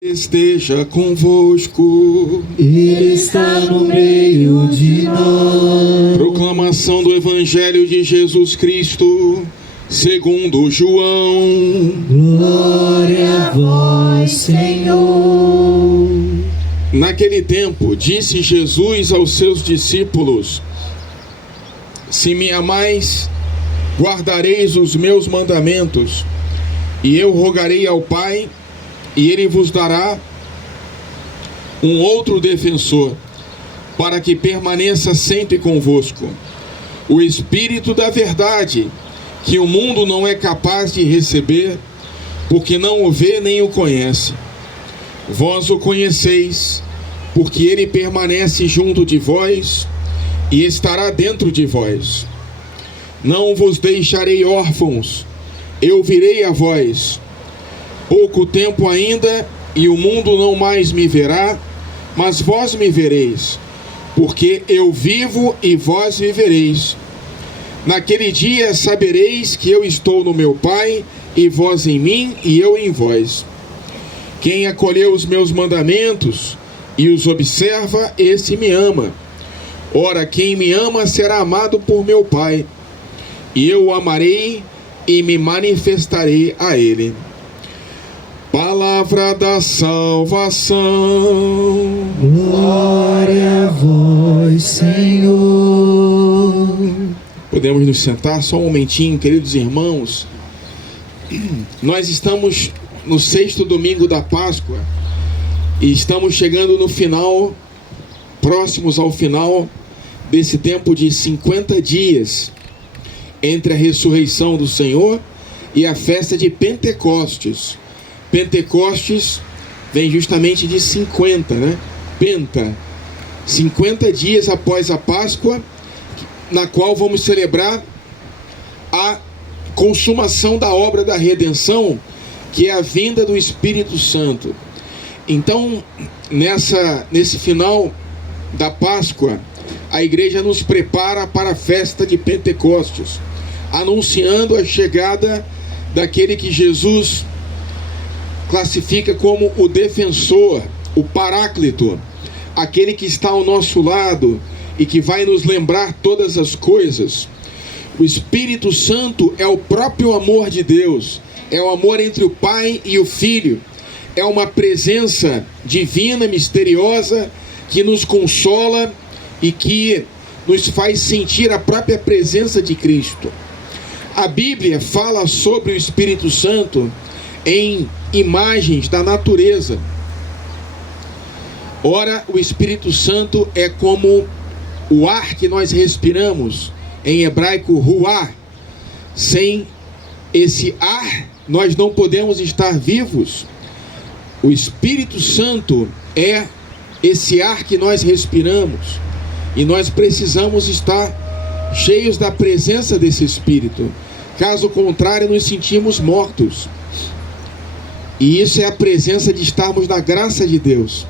Esteja convosco. Ele está no meio de nós. Proclamação do Evangelho de Jesus Cristo, segundo João. Glória a vós, Senhor. Naquele tempo, disse Jesus aos seus discípulos: Se me amais, guardareis os meus mandamentos, e eu rogarei ao Pai, e Ele vos dará um outro defensor, para que permaneça sempre convosco, o Espírito da verdade, que o mundo não é capaz de receber, porque não o vê nem o conhece. Vós o conheceis, porque Ele permanece junto de vós e estará dentro de vós. Não vos deixarei órfãos, eu virei a vós. Pouco tempo ainda, e o mundo não mais me verá, mas vós me vereis, porque eu vivo e vós vivereis. Naquele dia sabereis que eu estou no meu Pai, e vós em mim, e eu em vós. Quem acolheu os meus mandamentos e os observa, esse me ama. Ora, quem me ama será amado por meu Pai, e eu o amarei e me manifestarei a ele. Palavra da salvação. Glória a vós, Senhor. Podemos nos sentar só um momentinho, queridos irmãos. Nós estamos no 6º domingo da Páscoa e estamos chegando no final, próximos ao final desse tempo de 50 dias entre a ressurreição do Senhor e a festa de Pentecostes. Pentecostes vem justamente de 50, né? Penta, 50 dias após a Páscoa, na qual vamos celebrar a consumação da obra da redenção, que é a vinda do Espírito Santo. Então, nesse final da Páscoa, a igreja nos prepara para a festa de Pentecostes, anunciando a chegada daquele que Jesus classifica como o defensor, o paráclito, aquele que está ao nosso lado e que vai nos lembrar todas as coisas. O Espírito Santo é o próprio amor de Deus, é o amor entre o Pai e o Filho, é uma presença divina, misteriosa, que nos consola e que nos faz sentir a própria presença de Cristo. A Bíblia fala sobre o Espírito Santo em imagens da natureza. Ora, o Espírito Santo é como o ar que nós respiramos, em hebraico, ruá. Sem esse ar, nós não podemos estar vivos. O Espírito Santo é esse ar que nós respiramos, e nós precisamos estar cheios da presença desse Espírito. Caso contrário, nos sentimos mortos. E isso é a presença de estarmos na graça de Deus.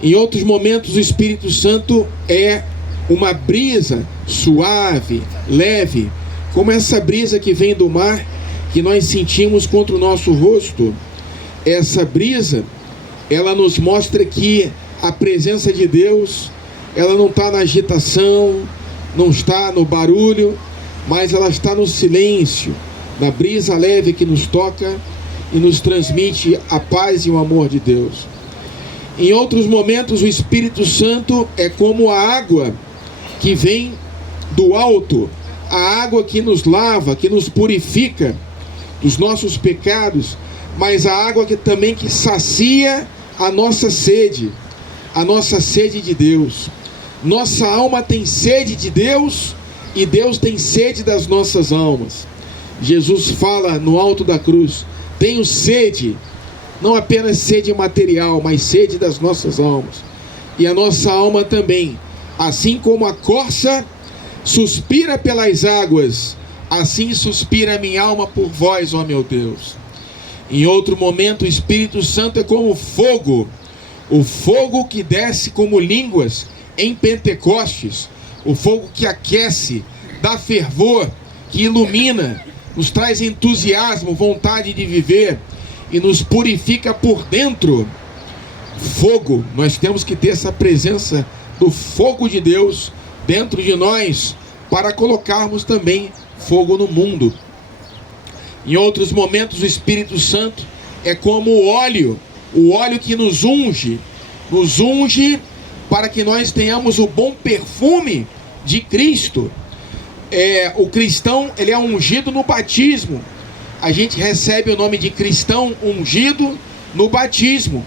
Em outros momentos, o Espírito Santo é uma brisa suave, leve, como essa brisa que vem do mar, que nós sentimos contra o nosso rosto. Essa brisa, ela nos mostra que a presença de Deus, ela não está na agitação, não está no barulho, mas ela está no silêncio, na brisa leve que nos toca e nos transmite a paz e o amor de Deus. Em outros momentos, o Espírito Santo é como a água que vem do alto, a água que nos lava, que nos purifica dos nossos pecados, mas a água que também sacia a nossa sede de Deus. Nossa alma tem sede de Deus e Deus tem sede das nossas almas. Jesus fala no alto da cruz: tenho sede, não apenas sede material, mas sede das nossas almas. E a nossa alma também, assim como a corça suspira pelas águas, assim suspira a minha alma por vós, ó meu Deus. Em outro momento, o Espírito Santo é como fogo, o fogo que desce como línguas em Pentecostes, o fogo que aquece, dá fervor, que ilumina, nos traz entusiasmo, vontade de viver, e nos purifica por dentro fogo. Nós temos que ter essa presença do fogo de Deus dentro de nós para colocarmos também fogo no mundo. Em outros momentos, o Espírito Santo é como o óleo que nos unge para que nós tenhamos o bom perfume de Cristo. O cristão, ele é ungido no batismo. A gente recebe o nome de cristão ungido no batismo,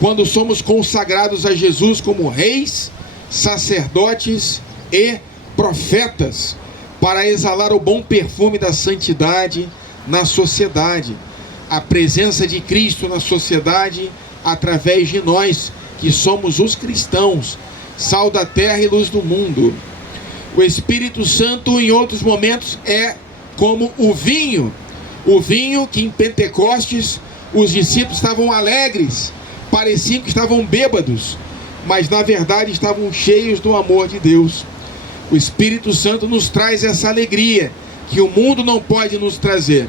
quando somos consagrados a Jesus como reis, sacerdotes e profetas, para exalar o bom perfume da santidade na sociedade. A presença de Cristo na sociedade através de nós, que somos os cristãos, sal da terra e luz do mundo. O Espírito Santo, em outros momentos, é como o vinho que em Pentecostes os discípulos estavam alegres, pareciam que estavam bêbados, mas na verdade estavam cheios do amor de Deus. O Espírito Santo nos traz essa alegria que o mundo não pode nos trazer.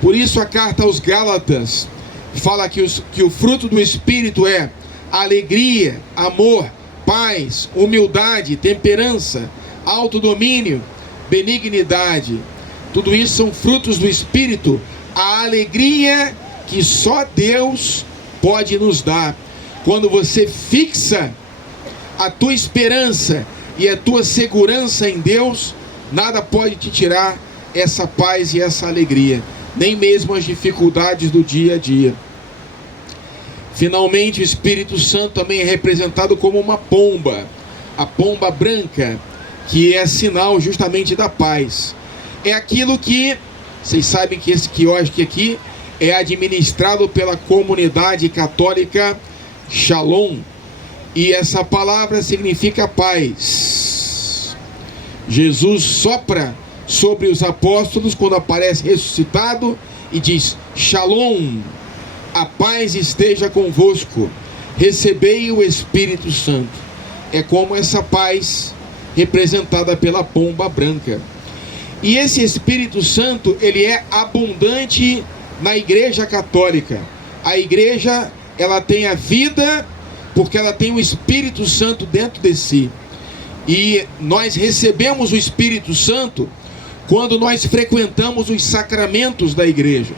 Por isso a carta aos Gálatas fala que o fruto do Espírito é alegria, amor, paz, humildade, temperança, autodomínio, benignidade. Tudo isso são frutos do Espírito, a alegria que só Deus pode nos dar. Quando você fixa a tua esperança e a tua segurança em Deus, nada pode te tirar essa paz e essa alegria, nem mesmo as dificuldades do dia a dia. Finalmente, o Espírito Santo também é representado como uma pomba, a pomba branca, que é sinal justamente da paz. É aquilo que, vocês sabem que esse quiosque aqui é administrado pela comunidade católica Shalom, e essa palavra significa paz. Jesus sopra sobre os apóstolos quando aparece ressuscitado e diz: Shalom, a paz esteja convosco, recebei o Espírito Santo. É como essa paz representada pela pomba branca. E esse Espírito Santo, ele é abundante na Igreja Católica. A igreja, ela tem a vida porque ela tem o Espírito Santo dentro de si. E nós recebemos o Espírito Santo quando nós frequentamos os sacramentos da igreja.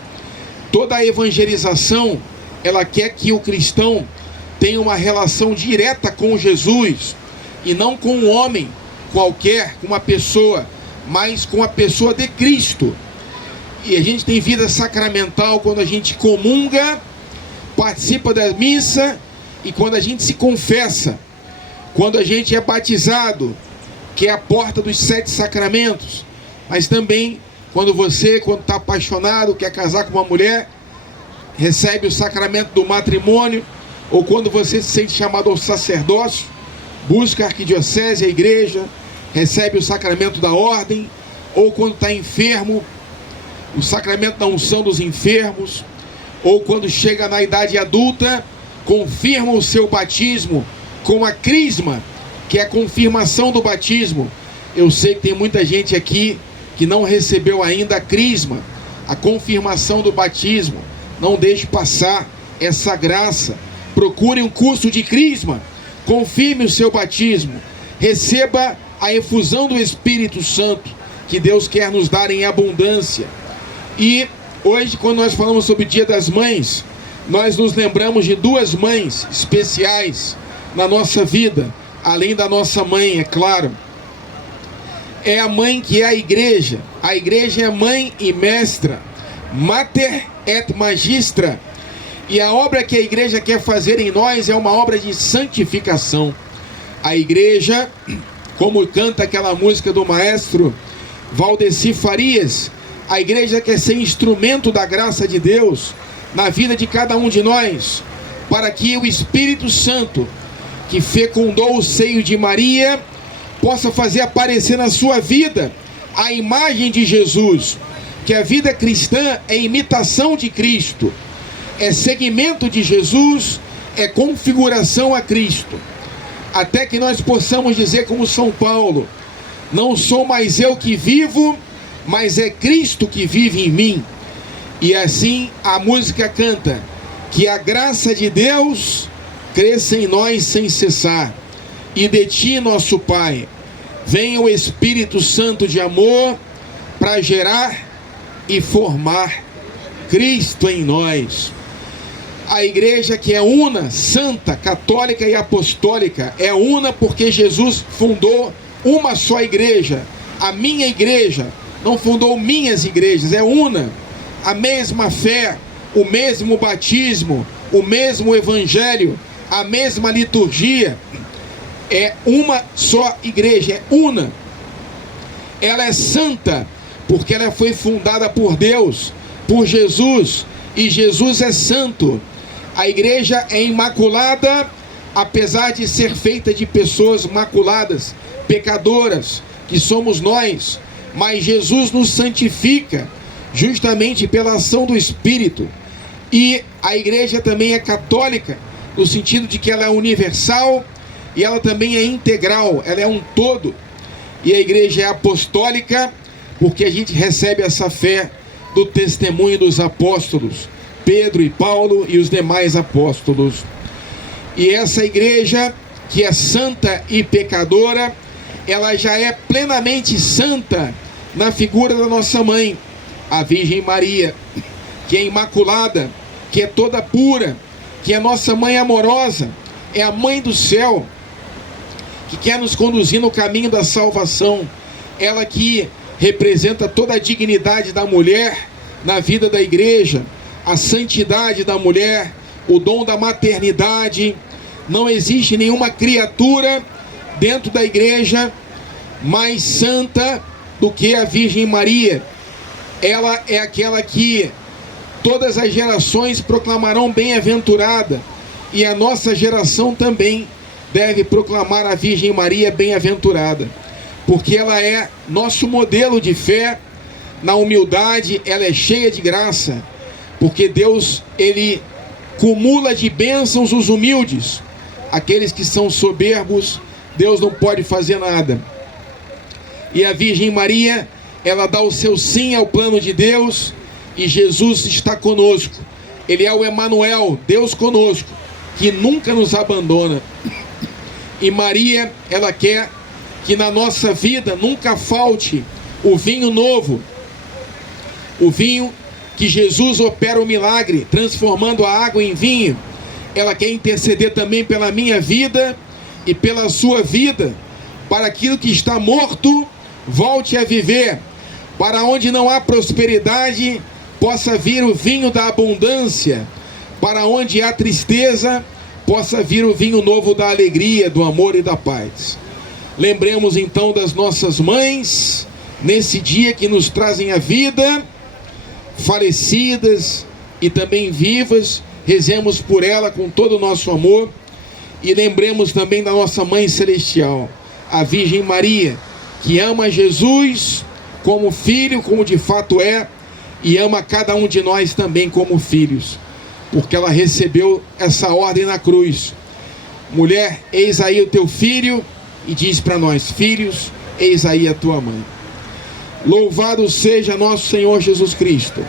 Toda a evangelização, ela quer que o cristão tenha uma relação direta com Jesus, e não com um homem qualquer, com uma pessoa, mas com a pessoa de Cristo. E a gente tem vida sacramental quando a gente comunga, participa da missa, e quando a gente se confessa, quando a gente é batizado, que é a porta dos 7 sacramentos. Mas também quando está apaixonado, quer casar com uma mulher, recebe o sacramento do matrimônio, ou quando você se sente chamado ao sacerdócio, busca a arquidiocese, a igreja, recebe o sacramento da ordem, ou quando está enfermo, o sacramento da unção dos enfermos, ou quando chega na idade adulta, confirma o seu batismo com a crisma, que é a confirmação do batismo. Eu sei que tem muita gente aqui que não recebeu ainda a crisma, a confirmação do batismo. Não deixe passar essa graça. Procure um curso de crisma, confirme o seu batismo, receba a efusão do Espírito Santo, que Deus quer nos dar em abundância. E hoje, quando nós falamos sobre o Dia das Mães, nós nos lembramos de 2 mães especiais na nossa vida, além da nossa mãe, é claro. É a mãe que é a igreja. A igreja é mãe e mestra, mater et magistra. E a obra que a igreja quer fazer em nós é uma obra de santificação. A igreja, como canta aquela música do maestro Valdeci Farias, a igreja quer ser instrumento da graça de Deus na vida de cada um de nós, para que o Espírito Santo, que fecundou o seio de Maria, possa fazer aparecer na sua vida a imagem de Jesus. Que a vida cristã é imitação de Cristo, é seguimento de Jesus, é configuração a Cristo, até que nós possamos dizer como São Paulo: não sou mais eu que vivo, mas é Cristo que vive em mim. E assim a música canta que a graça de Deus cresça em nós sem cessar, e de ti, nosso Pai, venha o Espírito Santo de amor para gerar e formar Cristo em nós. A igreja que é una, santa, católica e apostólica, é una porque Jesus fundou uma só igreja, a minha igreja, não fundou minhas igrejas, é una, a mesma fé, o mesmo batismo, o mesmo evangelho, a mesma liturgia, é uma só igreja, é una. Ela é santa porque ela foi fundada por Deus, por Jesus, e Jesus é santo. A igreja é imaculada, apesar de ser feita de pessoas maculadas, pecadoras, que somos nós, mas Jesus nos santifica, justamente pela ação do Espírito. E a igreja também é católica, no sentido de que ela é universal, e ela também é integral, ela é um todo. E a igreja é apostólica, porque a gente recebe essa fé do testemunho dos apóstolos, Pedro e Paulo e os demais apóstolos. E essa igreja, que é santa e pecadora, ela já é plenamente santa na figura da nossa mãe, a Virgem Maria, que é imaculada, que é toda pura, que é nossa mãe amorosa, é a mãe do céu, que quer nos conduzir no caminho da salvação. Ela que representa toda a dignidade da mulher na vida da igreja, a santidade da mulher, o dom da maternidade. Não existe nenhuma criatura dentro da igreja mais santa do que a Virgem Maria. Ela é aquela que todas as gerações proclamarão bem-aventurada, e a nossa geração também deve proclamar a Virgem Maria bem-aventurada, porque ela é nosso modelo de fé. Na humildade ela é cheia de graça, porque Deus, ele cumula de bênçãos os humildes. Aqueles que são soberbos, Deus não pode fazer nada. E a Virgem Maria, ela dá o seu sim ao plano de Deus, e Jesus está conosco. Ele é o Emanuel, Deus conosco, que nunca nos abandona. E Maria, ela quer que na nossa vida nunca falte o vinho novo, o vinho que Jesus opera o milagre, transformando a água em vinho. Ela quer interceder também pela minha vida e pela sua vida, para aquilo que está morto volte a viver, para onde não há prosperidade possa vir o vinho da abundância, para onde há tristeza possa vir o vinho novo da alegria, do amor e da paz. Lembremos então das nossas mães, nesse dia que nos trazem a vida, falecidas e também vivas. Rezemos por ela com todo o nosso amor, e lembremos também da nossa Mãe Celestial, a Virgem Maria, que ama Jesus como filho, como de fato é, e ama cada um de nós também como filhos, porque ela recebeu essa ordem na cruz: mulher, eis aí o teu filho, e diz para nós: filhos, eis aí a tua mãe. Louvado seja nosso Senhor Jesus Cristo.